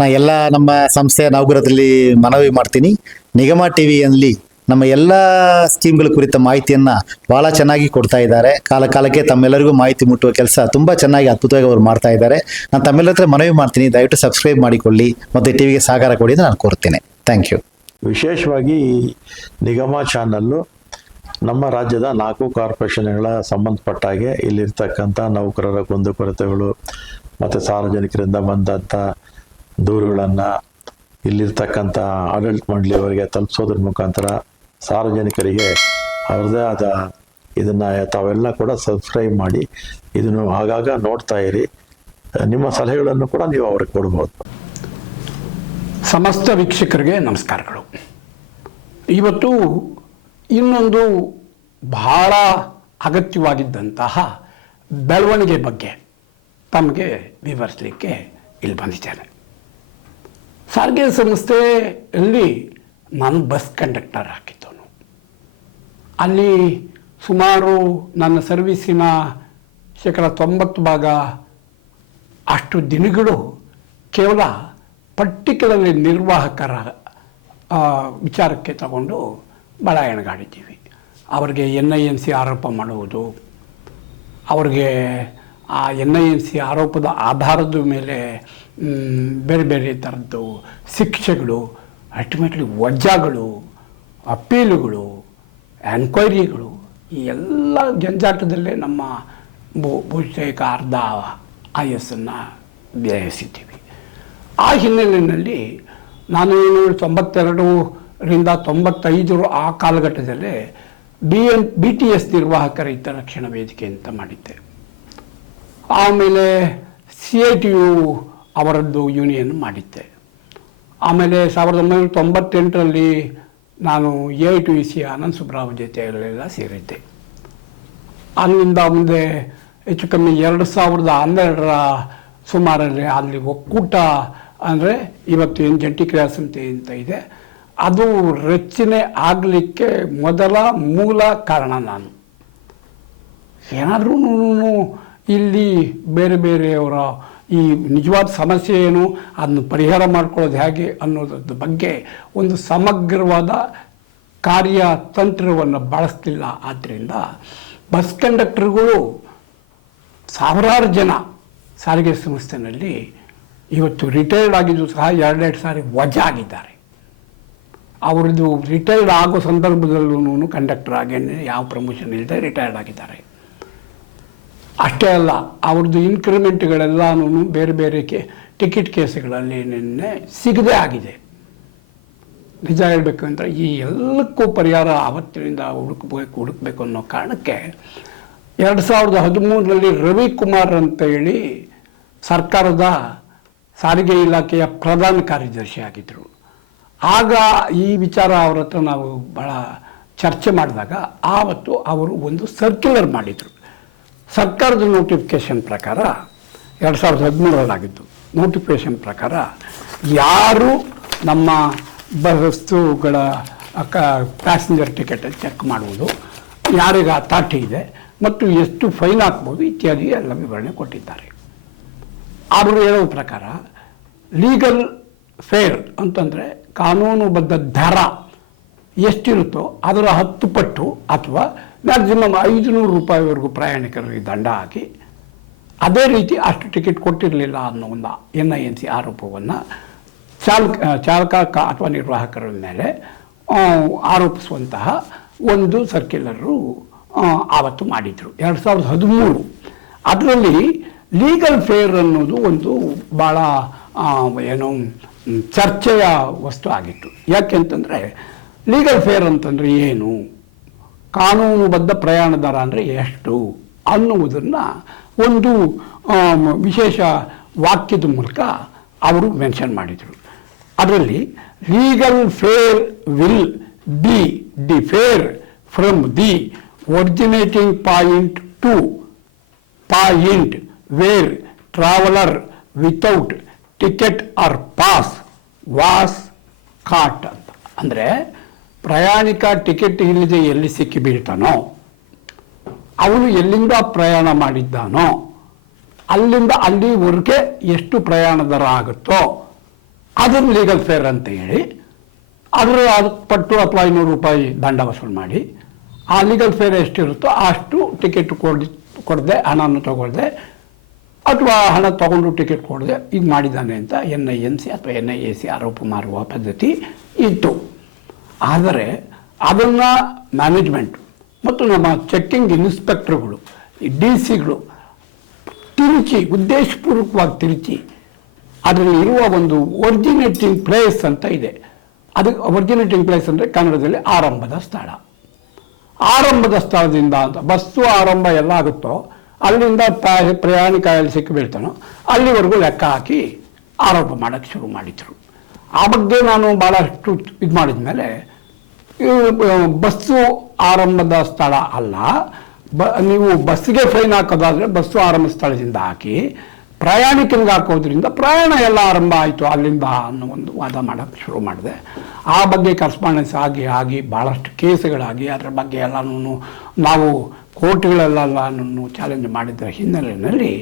ನಾ ಎಲ್ಲ ನಮ್ಮ ಸಂಸ್ಥೆಯ ನೌಕರರಲ್ಲಿ ಮನವಿ ಮಾಡ್ತೀನಿ. ನಿಗಮ ಟಿವಿಯಲ್ಲಿ ನಮ್ಮ ಎಲ್ಲ ಸ್ಕೀಮ್ಗಳ ಕುರಿತ ಮಾಹಿತಿಯನ್ನ ಬಹಳ ಚೆನ್ನಾಗಿ ಕೊಡ್ತಾ ಇದ್ದಾರೆ. ಕಾಲ ಕಾಲಕ್ಕೆ ತಮ್ಮೆಲ್ಲರಿಗೂ ಮಾಹಿತಿ ಮುಟ್ಟುವ ಕೆಲಸ ತುಂಬಾ ಚೆನ್ನಾಗಿ ಅದ್ಭುತವಾಗಿ ಅವರು ಮಾಡ್ತಾ ಇದ್ದಾರೆ. ನಾನು ತಮ್ಮೆಲ್ಲರ ಹತ್ರ ಮನವಿ ಮಾಡ್ತೀನಿ, ದಯವಿಟ್ಟು ಸಬ್ಸ್ಕ್ರೈಬ್ ಮಾಡಿಕೊಳ್ಳಿ ಮತ್ತು ಟಿವಿಗೆ ಸಹಕಾರ ಕೊಡಿ ಅಂತ ನಾನು ಕೋರ್ತೇನೆ. Thank you. ವಿಶೇಷವಾಗಿ ನಿಗಮ ಚಾನಲ್ಲು ನಮ್ಮ ರಾಜ್ಯದ 4 ಕಾರ್ಪೊರೇಷನ್ಗಳ ಸಂಬಂಧಪಟ್ಟ ಹಾಗೆ ಇಲ್ಲಿರ್ತಕ್ಕಂಥ ನೌಕರರ ಕುಂದುಕೊರತೆಗಳು ಮತ್ತು ಸಾರ್ವಜನಿಕರಿಂದ ಬಂದಂಥ ದೂರುಗಳನ್ನು ಇಲ್ಲಿರ್ತಕ್ಕಂಥ ಆಡಳಿತ ಮಂಡಳಿಯವರಿಗೆ ತಲುಪಿಸೋದ್ರ ಮುಖಾಂತರ ಸಾರ್ವಜನಿಕರಿಗೆ ಅವ್ರದ್ದೇ ಆದ ಇದನ್ನು ತಾವೆಲ್ಲ ಕೂಡ ಸಬ್ಸ್ಕ್ರೈಬ್ ಮಾಡಿ ಇದನ್ನು ಆಗಾಗ ನೋಡ್ತಾ ಇರಿ. ನಿಮ್ಮ ಸಲಹೆಗಳನ್ನು ಕೂಡ ನೀವು ಅವ್ರಿಗೆ ಕೊಡ್ಬೋದು. ಸಮಸ್ತ ವೀಕ್ಷಕರಿಗೆ ನಮಸ್ಕಾರಗಳು. ಇವತ್ತು ಇನ್ನೊಂದು ಬಹಳ ಅಗತ್ಯವಾಗಿದ್ದಂತಹ ಬೆಳವಣಿಗೆ ಬಗ್ಗೆ ತಮಗೆ ವಿವರಿಸಲಿಕ್ಕೆ ಇಲ್ಲಿ ಬಂದಿದ್ದೇನೆ. ಸಾರಿಗೆ ಸಂಸ್ಥೆಯಲ್ಲಿ ನಾನು ಬಸ್ ಕಂಡಕ್ಟರ್ ಹಾಕಿದ್ದವನು. ಅಲ್ಲಿ ಸುಮಾರು ನನ್ನ ಸರ್ವೀಸಿನ 90% ಅಷ್ಟು ದಿನಗಳು ಕೇವಲ ಪರ್ಟಿಕ್ಯುಲರ್ಲಿ ನಿರ್ವಾಹಕರ ವಿಚಾರಕ್ಕೆ ತಗೊಂಡು ಭಾಳ ಎಣಗಾಡಿದ್ದೀವಿ. ಅವರಿಗೆ NINC ಆರೋಪ ಮಾಡುವುದು, ಅವ್ರಿಗೆ ಆ NINC ಆರೋಪದ ಆಧಾರದ ಮೇಲೆ ಬೇರೆ ಬೇರೆ ಥರದ್ದು ಶಿಕ್ಷೆಗಳು, ಅಲ್ಟಿಮೇಟ್ಲಿ ವಜಾಗಳು, ಅಪೀಲುಗಳು, ಎನ್ಕ್ವೈರಿಗಳು, ಈ ಎಲ್ಲ ಜಂಜಾಟದಲ್ಲೇ ನಮ್ಮ ಬಹುತೇಕ ಅರ್ಧ ಆಯಸ್ಸನ್ನು ವ್ಯಯಿಸಿದ್ದೀವಿ. ಆ ಹಿನ್ನೆಲೆಯಲ್ಲಿ ನಾನು 1992ರಿಂದ 95 ಆ ಕಾಲಘಟ್ಟದಲ್ಲೇ BTS ನಿರ್ವಾಹಕರ ಹಿತರಕ್ಷಣಾ ವೇದಿಕೆ ಅಂತ ಮಾಡಿದ್ದೆ. ಆಮೇಲೆ CITU ಅವರದ್ದು ಯೂನಿಯನ್ ಮಾಡಿದ್ದೆ. ಆಮೇಲೆ 1998ರಲ್ಲಿ ನಾನು AITUC ಆನಂದ್ ಸುಬ್ರಾವ್ ಜೊತೆಯಲ್ಲೆಲ್ಲ ಸೇರಿದ್ದೆ. ಅಲ್ಲಿಂದ ಮುಂದೆ ಹೆಚ್ಚು ಕಮ್ಮಿ 2012ರ ಸುಮಾರಲ್ಲಿ ಅಲ್ಲಿ ಒಕ್ಕೂಟ ಅಂದರೆ ಇವತ್ತು ಏನು ಜಂಟಿ ಕ್ರಿಯಾ ಸಮಿತಿ ಅಂತ ಇದೆ, ಅದು ರಚನೆ ಆಗಲಿಕ್ಕೆ ಮೊದಲ ಮೂಲ ಕಾರಣ ನಾನು. ಏನಾದ್ರೂ ಇಲ್ಲಿ ಬೇರೆ ಬೇರೆಯವರ ಈ ನಿಜವಾದ ಸಮಸ್ಯೆ ಏನು, ಅದನ್ನು ಪರಿಹಾರ ಮಾಡ್ಕೊಳ್ಳೋದು ಹೇಗೆ ಅನ್ನೋದ್ರ ಬಗ್ಗೆ ಒಂದು ಸಮಗ್ರವಾದ ಕಾರ್ಯತಂತ್ರವನ್ನು ಬಳಸ್ತಿಲ್ಲ. ಆದ್ದರಿಂದ ಬಸ್ ಕಂಡಕ್ಟರ್ಗಳು ಸಾವಿರಾರು ಜನ ಸಾರಿಗೆ ಸಂಸ್ಥೆಯಲ್ಲಿ ಇವತ್ತು ರಿಟೈರ್ಡ್ ಆಗಿದ್ದು ಸಹ 2 ಸಾರಿ ವಜಾ ಆಗಿದ್ದಾರೆ. ಅವರದ್ದು ರಿಟೈರ್ಡ್ ಆಗೋ ಸಂದರ್ಭದಲ್ಲೂ ಕಂಡಕ್ಟರ್ ಆಗೇನೆ ಯಾವ ಪ್ರಮೋಷನ್ ಇಲ್ಲದೆ ರಿಟೈರ್ಡ್ ಆಗಿದ್ದಾರೆ. ಅಷ್ಟೇ ಅಲ್ಲ, ಅವ್ರದ್ದು ಇನ್ಕ್ರಿಮೆಂಟ್ಗಳೆಲ್ಲನೂ ಬೇರೆ ಬೇರೆ ಟಿಕೆಟ್ ಕೇಸುಗಳಲ್ಲಿ ನಿನ್ನೆ ಸಿಗದೇ ಆಗಿದೆ. ನಿಜ ಹೇಳಬೇಕು ಅಂದರೆ ಈ ಎಲ್ಲಕ್ಕೂ ಪರಿಹಾರ ಆವತ್ತಿನಿಂದ ಹುಡುಕಬೇಕು ಅನ್ನೋ ಕಾರಣಕ್ಕೆ 2013ರಲ್ಲಿ ರವಿಕುಮಾರ್ ಅಂತ ಹೇಳಿ ಸರ್ಕಾರದ ಸಾರಿಗೆ ಇಲಾಖೆಯ ಪ್ರಧಾನ ಕಾರ್ಯದರ್ಶಿ ಆಗಿದ್ದರು. ಆಗ ಈ ವಿಚಾರ ಅವ್ರ ಹತ್ರ ನಾವು ಭಾಳ ಚರ್ಚೆ ಮಾಡಿದಾಗ ಆವತ್ತು ಅವರು ಒಂದು ಸರ್ಕ್ಯುಲರ್ ಮಾಡಿದರು. ಸರ್ಕಾರದ ನೋಟಿಫಿಕೇಷನ್ ಪ್ರಕಾರ 2013ರಲ್ಲಾಗಿದ್ದು ನೋಟಿಫಿಕೇಷನ್ ಪ್ರಕಾರ ಯಾರು ನಮ್ಮ ಬಸ್ಸುಗಳ ಪ್ಯಾಸೆಂಜರ್ ಟಿಕೆಟ್ ಚೆಕ್ ಮಾಡುವುದು, ಯಾರಿಗೆ ಅಥಾರಿಟಿ ಇದೆ ಮತ್ತು ಎಷ್ಟು ಫೈನ್ ಹಾಕ್ಬೋದು ಇತ್ಯಾದಿ ಎಲ್ಲ ವಿವರಣೆ ಕೊಟ್ಟಿದ್ದಾರೆ. ಅವರು ಹೇಳೋ ಪ್ರಕಾರ ಲೀಗಲ್ ಫೇರ್ ಅಂತಂದರೆ ಕಾನೂನುಬದ್ಧ ದರ ಎಷ್ಟಿರುತ್ತೋ ಅದರ 10 ಪಟ್ಟು ಅಥವಾ ಮ್ಯಾಕ್ಸಿಮಮ್ 500 ರೂಪಾಯಿವರೆಗೂ ಪ್ರಯಾಣಿಕರಿಗೆ ದಂಡ ಹಾಕಿ, ಅದೇ ರೀತಿ ಅಷ್ಟು ಟಿಕೆಟ್ ಕೊಟ್ಟಿರಲಿಲ್ಲ ಅನ್ನೋ ಒಂದು NINC ಆರೋಪವನ್ನು ಚಾಲಕ ಅಥವಾ ನಿರ್ವಾಹಕರ ಮೇಲೆ ಆರೋಪಿಸುವಂತಹ ಒಂದು ಸರ್ಕ್ಯುಲರು ಆವತ್ತು ಮಾಡಿದರು 2013. ಅದರಲ್ಲಿ ಲೀಗಲ್ ಫೇರ್ ಅನ್ನೋದು ಒಂದು ಭಾಳ ಏನೋ ಚರ್ಚೆಯ ವಸ್ತು ಆಗಿತ್ತು. ಯಾಕೆಂತಂದರೆ ಲೀಗಲ್ ಫೇರ್ ಅಂತಂದರೆ ಏನು, ಕಾನೂನುಬದ್ಧ ಪ್ರಯಾಣ ದರ ಅಂದರೆ ಎಷ್ಟು ಅನ್ನುವುದನ್ನು ಒಂದು ವಿಶೇಷ ವಾಕ್ಯದ ಮೂಲಕ ಅವರು ಮೆನ್ಷನ್ ಮಾಡಿದರು. ಅದರಲ್ಲಿ legal fare will be the fare from the originating point to point where traveller without ticket or pass was caught ಅಂತ. ಅಂದರೆ ಪ್ರಯಾಣಿಕ ಟಿಕೆಟ್ ಇಲ್ಲದೆ ಎಲ್ಲಿ ಸಿಕ್ಕಿ ಬೀಳ್ತಾನೋ, ಅವನು ಎಲ್ಲಿಂದ ಪ್ರಯಾಣ ಮಾಡಿದ್ದಾನೋ ಅಲ್ಲಿಂದ ಅಲ್ಲಿವರೆಗೆ ಎಷ್ಟು ಪ್ರಯಾಣ ದರ ಆಗುತ್ತೋ ಅದನ್ನು ಲೀಗಲ್ ಫೇರ್ ಅಂತ ಹೇಳಿ ಅದರ ಪಟ್ಟು ಅಥವಾ 500 ರೂಪಾಯಿ ದಂಡ ವಸೂಲು ಮಾಡಿ ಆ ಲೀಗಲ್ ಫೇರ್ ಎಷ್ಟಿರುತ್ತೋ ಅಷ್ಟು ಟಿಕೆಟ್ ಕೊಡದೆ ಹಣವನ್ನು ತಗೊಳ್ದೆ ಅಥವಾ ಹಣ ತಗೊಂಡು ಟಿಕೆಟ್ ಕೊಡದೆ ಈಗ ಮಾಡಿದ್ದಾನೆ ಅಂತ NINC ಅಥವಾ NIAC ಆರೋಪ ಮಾಡುವ ಪದ್ಧತಿ ಇತ್ತು. ಆದರೆ ಅದನ್ನು ಮ್ಯಾನೇಜ್ಮೆಂಟ್ ಮತ್ತು ನಮ್ಮ ಚೆಕ್ಕಿಂಗ್ ಇನ್ಸ್ಪೆಕ್ಟರ್ಗಳು DC ತಿರುಚಿ ಉದ್ದೇಶಪೂರ್ವಕವಾಗಿ ತಿರುಚಿ ಅದರಲ್ಲಿ ಇರುವ ಒಂದು ಒರಿಜಿನೇಟಿಂಗ್ ಪ್ಲೇಸ್ ಅಂತ ಇದೆ. ಅದು ಒರಿಜಿನೇಟಿಂಗ್ ಪ್ಲೇಸ್ ಅಂದರೆ ಕನ್ನಡದಲ್ಲಿ ಆರಂಭದ ಸ್ಥಳ. ಆರಂಭದ ಸ್ಥಳದಿಂದ ಅಂತ ಬಸ್ಸು ಆರಂಭ ಎಲ್ಲ ಆಗುತ್ತೋ ಅಲ್ಲಿಂದ ಪ್ರಯಾಣಿಕ ಎಲ್ಲಿ ಸಿಕ್ಕಿ ಬೀಳ್ತಾನೋ ಅಲ್ಲಿವರೆಗೂ ಲೆಕ್ಕ ಹಾಕಿ ಆರೋಪ ಮಾಡೋಕ್ಕೆ ಶುರು ಮಾಡಿದರು. ಆ ಬಗ್ಗೆ ನಾನು ಭಾಳಷ್ಟು ಇದು ಮಾಡಿದ ಮೇಲೆ ಬಸ್ಸು ಆರಂಭದ ಸ್ಥಳ ಅಲ್ಲ, ನೀವು ಬಸ್ಸಿಗೆ ಫೈನ್ ಹಾಕೋದಾದರೆ ಬಸ್ಸು ಆರಂಭ ಸ್ಥಳದಿಂದ ಹಾಕಿ ಪ್ರಯಾಣಿಕನಿಗೆ ಹಾಕೋದ್ರಿಂದ ಪ್ರಯಾಣ ಎಲ್ಲ ಆರಂಭ ಆಯಿತು ಅಲ್ಲಿಂದ ಅನ್ನೋ ಒಂದು ವಾದ ಮಾಡೋಕ್ಕೆ ಶುರು ಮಾಡಿದೆ. ಆ ಬಗ್ಗೆ ಕರೆಸ್ಪಾಂಡೆನ್ಸ್ ಆಗಿ ಭಾಳಷ್ಟು ಕೇಸುಗಳಾಗಿ ಅದರ ಬಗ್ಗೆ ಎಲ್ಲನೂ ನಾವು ಕೋರ್ಟ್ಗಳೆಲ್ಲನೂ ಚಾಲೆಂಜ್ ಮಾಡಿದ್ದರ ಹಿನ್ನೆಲೆಯಲ್ಲಿ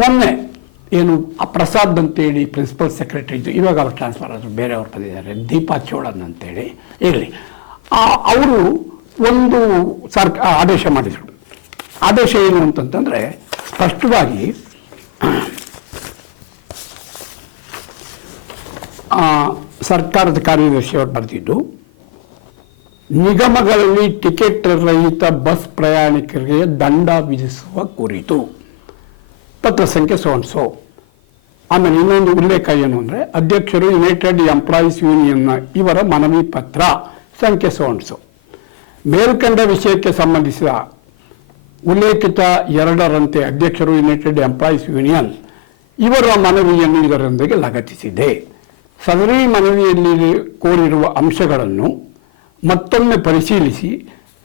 ಮೊನ್ನೆ ಏನು ಆ ಪ್ರಸಾದ್ ಅಂತೇಳಿ ಪ್ರಿನ್ಸಿಪಲ್ ಸೆಕ್ರೆಟರಿ ಇದ್ದು, ಇವಾಗ ಅವ್ರು ಟ್ರಾನ್ಸ್ಫರ್ ಆದರು, ಬೇರೆಯವ್ರು ಬಂದಿದ್ದಾರೆ, ದೀಪಾ ಚೋಳನ್ ಅಂತೇಳಿ ಇರಲಿ, ಅವರು ಒಂದು ಆದೇಶ ಮಾಡಿದರು. ಆದೇಶ ಏನು ಅಂತಂತಂದರೆ ಸ್ಪಷ್ಟವಾಗಿ ಸರ್ಕಾರದ ಕಾರ್ಯದರ್ಶಿಯವರು ಬರೆದಿದ್ದು, ನಿಗಮಗಳಲ್ಲಿ ಟಿಕೆಟ್ ರಹಿತ ಬಸ್ ಪ್ರಯಾಣಿಕರಿಗೆ ದಂಡ ವಿಧಿಸುವ ಕುರಿತು ಪತ್ರ ಸಂಖ್ಯೆ ಸೋನ್ಸೋ. ಆಮೇಲೆ ಇನ್ನೊಂದು ಉಲ್ಲೇಖ ಏನು ಅಂದರೆ ಅಧ್ಯಕ್ಷರು ಯುನೈಟೆಡ್ ಎಂಪ್ಲಾಯೀಸ್ ಯೂನಿಯನ್ನ ಇವರ ಮನವಿ ಪತ್ರ ಸಂಖ್ಯೆ ಸೋನ್ಸೋ. ಮೇಲ್ಕಂಡ ವಿಷಯಕ್ಕೆ ಸಂಬಂಧಿಸಿದ ಉಲ್ಲೇಖಿತ 2ರಂತೆ ಅಧ್ಯಕ್ಷರು ಯುನೈಟೆಡ್ ಎಂಪ್ಲಾಯೀಸ್ ಯೂನಿಯನ್ ಇವರ ಮನವಿಯನ್ನು ಇದರೊಂದಿಗೆ ಲಗತ್ತಿಸಿದೆ. ಸದರಿ ಮನವಿಯಲ್ಲಿ ಕೋರಿರುವ ಅಂಶಗಳನ್ನು ಮತ್ತೊಮ್ಮೆ ಪರಿಶೀಲಿಸಿ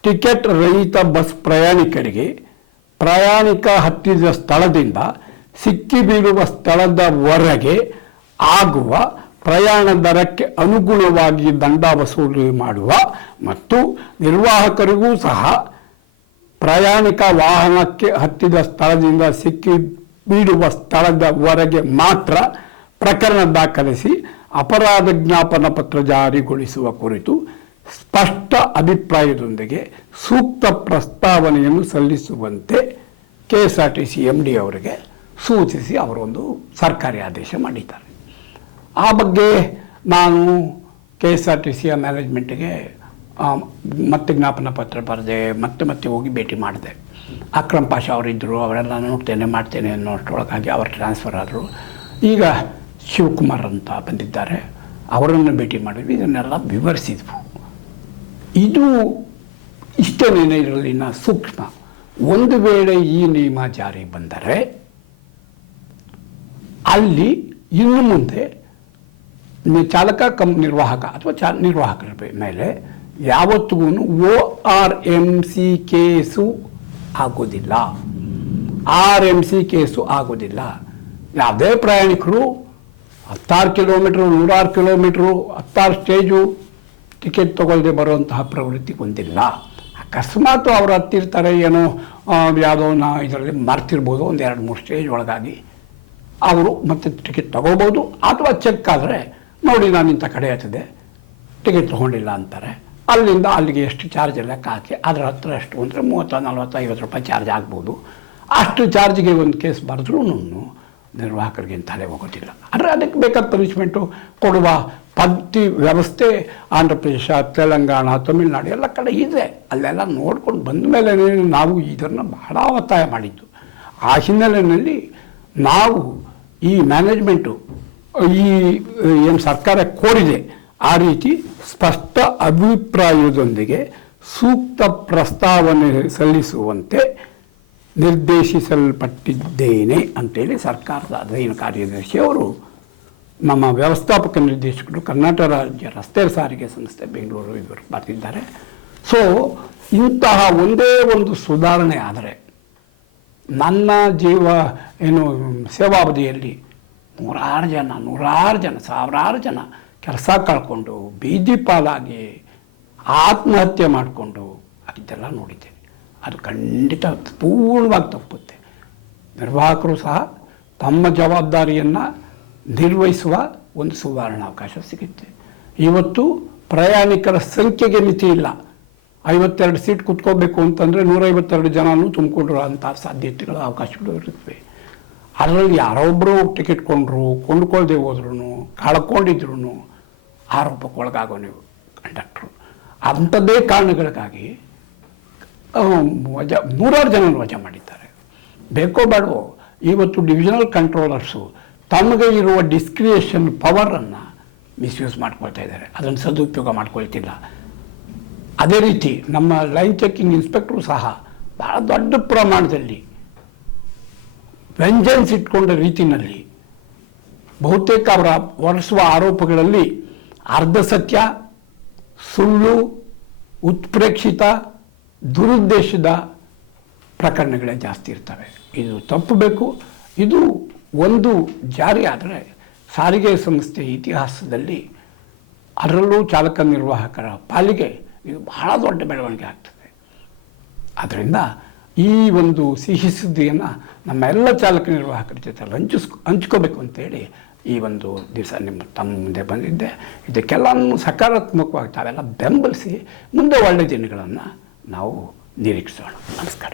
ಟಿಕೆಟ್ ರಹಿತ ಬಸ್ ಪ್ರಯಾಣಿಕರಿಗೆ ಪ್ರಯಾಣಿಕ ಹತ್ತಿದ ಸ್ಥಳದಿಂದ ಸಿಕ್ಕಿ ಬೀಳುವ ಸ್ಥಳದವರೆಗೆ ಆಗುವ ಪ್ರಯಾಣ ದರಕ್ಕೆ ಅನುಗುಣವಾಗಿ ದಂಡ ವಸೂಲಿ ಮಾಡುವ ಮತ್ತು ನಿರ್ವಾಹಕರಿಗೂ ಸಹ ಪ್ರಯಾಣಿಕ ವಾಹನಕ್ಕೆ ಹತ್ತಿದ ಸ್ಥಳದಿಂದ ಸಿಕ್ಕಿ ಬೀಳುವ ಸ್ಥಳದವರೆಗೆ ಮಾತ್ರ ಪ್ರಕರಣ ದಾಖಲಿಸಿ ಅಪರಾಧ ಜ್ಞಾಪನ ಪತ್ರ ಜಾರಿಗೊಳಿಸುವ ಕುರಿತು ಸ್ಪಷ್ಟ ಅಭಿಪ್ರಾಯದೊಂದಿಗೆ ಸೂಕ್ತ ಪ್ರಸ್ತಾವನೆಯನ್ನು ಸಲ್ಲಿಸುವಂತೆ KSRTC MD ಅವರಿಗೆ ಸೂಚಿಸಿ ಅವರೊಂದು ಸರ್ಕಾರಿ ಆದೇಶ ಮಾಡಿದ್ದಾರೆ. ಆ ಬಗ್ಗೆ ನಾನು KSRTCಯ ಮ್ಯಾನೇಜ್ಮೆಂಟಿಗೆ ಮತ್ತೆ ಜ್ಞಾಪನ ಪತ್ರ ಬರೆದೆ, ಮತ್ತೆ ಹೋಗಿ ಭೇಟಿ ಮಾಡಿದೆ. ಅಕ್ರಮ್ ಪಾಷಾ ಅವರಿದ್ದರು, ಅವರೆಲ್ಲ ನೋಡ್ತೇನೆ ಮಾಡ್ತೇನೆ ಅನ್ನೋಷ್ಟರೊಳಗಾಗಿ ಅವರು ಟ್ರಾನ್ಸ್ಫರ್ ಆದರು. ಈಗ ಶಿವಕುಮಾರ್ ಅಂತ ಬಂದಿದ್ದಾರೆ, ಅವರನ್ನು ಭೇಟಿ ಮಾಡಿದ್ವಿ, ಇದನ್ನೆಲ್ಲ ವಿವರಿಸಿದ್ವು. ಇದು ಇಷ್ಟೇನೇನೆ ಇದರಲ್ಲಿನ ಸೂಕ್ಷ್ಮ. ಒಂದು ವೇಳೆ ಈ ನಿಯಮ ಜಾರಿ ಬಂದರೆ ಅಲ್ಲಿ ಇನ್ನು ಮುಂದೆ ಚಾಲಕ ನಿರ್ವಾಹಕ ಅಥವಾ ನಿರ್ವಾಹಕರ ಮೇಲೆ ಯಾವತ್ತಿಗೂ ORMC ಕೇಸು ಆಗೋದಿಲ್ಲ, RMC ಕೇಸು ಆಗೋದಿಲ್ಲ. ಯಾವುದೇ ಪ್ರಯಾಣಿಕರು 16 ಕಿಲೋಮೀಟ್ರು 106 ಕಿಲೋಮೀಟ್ರು 16 ಸ್ಟೇಜು ಟಿಕೆಟ್ ತೊಗೊಳ್ಳದೆ ಬರುವಂತಹ ಪ್ರವೃತ್ತಿ ಹೊಂದಿಲ್ಲ. ಅಕಸ್ಮಾತ್ ಅವರು ಹತ್ತಿರ್ತಾರೆ, ಏನೋ ಯಾವುದೋ ಇದರಲ್ಲಿ ಮರ್ತಿರ್ಬೋದು, 1-2-3 ಸ್ಟೇಜ್ ಒಳಗಾಗಿ ಅವರು ಮತ್ತೆ ಟಿಕೆಟ್ ತೊಗೋಬೋದು. ಅಥವಾ ಚೆಕ್ ಆದರೆ ನೋಡಿ ನಾನು ಇಂಥ ಕಡೆ ಆಗ್ತದೆ ಟಿಕೆಟ್ ತೊಗೊಂಡಿಲ್ಲ ಅಂತಾರೆ. ಅಲ್ಲಿಂದ ಅಲ್ಲಿಗೆ ಎಷ್ಟು ಚಾರ್ಜ್ ಲೆಕ್ಕ ಹಾಕಿ ಅದರ ಹತ್ರ ಎಷ್ಟು ಅಂದರೆ 30-40-50 ರೂಪಾಯಿ ಚಾರ್ಜ್ ಆಗ್ಬೋದು. ಅಷ್ಟು ಚಾರ್ಜ್ಗೆ ಒಂದು ಕೇಸ್ ಬರೆದ್ರೂ ನಿರ್ವಾಹಕರಿಗೆ ತಲೆ ಹೋಗೋದಿಲ್ಲ. ಆದರೆ ಅದಕ್ಕೆ ಬೇಕಾದ ಪನಿಷ್ಮೆಂಟು ಕೊಡುವ ಪದ್ಧತಿ ವ್ಯವಸ್ಥೆ ಆಂಧ್ರ ಪ್ರದೇಶ, ತೆಲಂಗಾಣ, ತಮಿಳುನಾಡು ಎಲ್ಲ ಕಡೆ ಇದೆ. ಅಲ್ಲೆಲ್ಲ ನೋಡ್ಕೊಂಡು ಬಂದ ಮೇಲೆ ನಾವು ಇದನ್ನು ಬಹಳ ಒತ್ತಾಯ ಮಾಡಿದ್ದು. ಆ ಹಿನ್ನೆಲೆಯಲ್ಲಿ ನಾವು ಈ ಮ್ಯಾನೇಜ್ಮೆಂಟು ಈ ಏನು ಸರ್ಕಾರ ಕೋರಿದೆ ಆ ರೀತಿ ಸ್ಪಷ್ಟ ಅಭಿಪ್ರಾಯದೊಂದಿಗೆ ಸೂಕ್ತ ಪ್ರಸ್ತಾವನೆ ಸಲ್ಲಿಸುವಂತೆ ನಿರ್ದೇಶಿಸಲ್ಪಟ್ಟಿದ್ದೇನೆ ಅಂತೇಳಿ ಸರ್ಕಾರದ ಅಧೀನ ಕಾರ್ಯದರ್ಶಿಯವರು ನಮ್ಮ ವ್ಯವಸ್ಥಾಪಕ ನಿರ್ದೇಶಕರು ಕರ್ನಾಟಕ ರಾಜ್ಯ ರಸ್ತೆ ಸಾರಿಗೆ ಸಂಸ್ಥೆ ಬೆಂಗಳೂರು ಇವರು ಬರ್ತಿದ್ದಾರೆ. ಸೊ ಇಂತಹ ಒಂದೇ ಒಂದು ಸುಧಾರಣೆ ಆದರೆ ನನ್ನ ಏನು ಸೇವಾವಧಿಯಲ್ಲಿ ನೂರಾರು ಜನ ಸಾವಿರಾರು ಜನ ಕೆಲಸ ಕಳ್ಕೊಂಡು ಬೀದಿ ಪಾಲಾಗಿ ಆತ್ಮಹತ್ಯೆ ಮಾಡಿಕೊಂಡು ಇದೆಲ್ಲ ನೋಡಿದ್ದೇನೆ. ಅದು ಖಂಡಿತ ಪೂರ್ಣವಾಗಿ ತಪ್ಪುತ್ತೆ. ನಿರ್ವಾಹಕರು ಸಹ ತಮ್ಮ ಜವಾಬ್ದಾರಿಯನ್ನು ನಿರ್ವಹಿಸುವ ಒಂದು ಸುವರ್ಣ ಅವಕಾಶ ಸಿಗುತ್ತೆ. ಇವತ್ತು ಪ್ರಯಾಣಿಕರ ಸಂಖ್ಯೆಗೆ ಮಿತಿ ಇಲ್ಲ. 52 ಸೀಟ್ ಕುತ್ಕೋಬೇಕು ಅಂತಂದರೆ 152 ಜನನೂ ತುಂಬಿಕೊಂಡ್ರು ಅಂಥ ಸಾಧ್ಯತೆಗಳು ಅವಕಾಶಗಳು ಇರುತ್ತವೆ. ಅದರಲ್ಲಿ ಯಾರೊಬ್ಬರು ಟಿಕೆಟ್ ಕೊಂಡ್ಕೊಳ್ದೆ ಹೋದ್ರೂ ಕಳ್ಕೊಂಡಿದ್ರು ಆರೋಪಕ್ಕೆ ಒಳಗಾಗೋ ನೀವು ಕಂಡಕ್ಟ್ರು. ಅಂಥದ್ದೇ ಕಾರಣಗಳಿಗಾಗಿ ವಜಾ 100 ಜನ ವಜಾ ಮಾಡಿದ್ದಾರೆ. ಬೇಕೋ ಬೇಡವೋ ಇವತ್ತು ಡಿವಿಷನಲ್ ಕಂಟ್ರೋಲರ್ಸು ತಮಗೆ ಇರುವ ಡಿಸ್ಕ್ರಿಯೇಷನ್ ಪವರನ್ನು ಮಿಸ್ಯೂಸ್ ಮಾಡ್ಕೊಳ್ತಾ ಇದ್ದಾರೆ, ಅದನ್ನು ಸದುಪಯೋಗ ಮಾಡ್ಕೊಳ್ತಿಲ್ಲ. ಅದೇ ರೀತಿ ನಮ್ಮ ಲೈನ್ ಚೆಕಿಂಗ್ ಇನ್ಸ್ಪೆಕ್ಟ್ರು ಸಹ ಬಹಳ ದೊಡ್ಡ ಪ್ರಮಾಣದಲ್ಲಿ ವೆಂಜನ್ಸ್ ಇಟ್ಕೊಂಡ ರೀತಿಯಲ್ಲಿ ಬಹುತೇಕ ಅವರ ಹೊರಿಸುವ ಆರೋಪಗಳಲ್ಲಿ ಅರ್ಧ ಸತ್ಯ, ಸುಳ್ಳು, ಉತ್ಪ್ರೇಕ್ಷಿತ, ದುರುದ್ದೇಶದ ಪ್ರಕರಣಗಳೇ ಜಾಸ್ತಿ ಇರ್ತವೆ. ಇದು ತಪ್ಪಬೇಕು. ಇದು ಒಂದು ಜಾರಿ ಆದರೆ ಸಾರಿಗೆ ಸಂಸ್ಥೆ ಇತಿಹಾಸದಲ್ಲಿ, ಅದರಲ್ಲೂ ಚಾಲಕ ನಿರ್ವಾಹಕರ ಪಾಲಿಗೆ ಇದು ಬಹಳ ದೊಡ್ಡ ಬೆಳವಣಿಗೆ ಆಗ್ತದೆ. ಆದ್ದರಿಂದ ಈ ಒಂದು ಸಿಹಿ ಸುದ್ದಿಯನ್ನು ನಮ್ಮ ಎಲ್ಲ ಚಾಲಕ ನಿರ್ವಾಹಕರ ಜೊತೆ ಹಂಚ್ಕೋಬೇಕು ಅಂತೇಳಿ ಈ ಒಂದು ದಿವಸ ತಮ್ಮ ಮುಂದೆ ಬಂದಿದ್ದೆ. ಇದಕ್ಕೆಲ್ಲನೂ ಸಕಾರಾತ್ಮಕವಾಗಿ ತಾವೆಲ್ಲ ಬೆಂಬಲಿಸಿ ಮುಂದೆ ಒಳ್ಳೆಯ ದಿನಗಳನ್ನು ನಾವು ನಿರೀಕ್ಷಿಸೋಣ. ನಮಸ್ಕಾರ.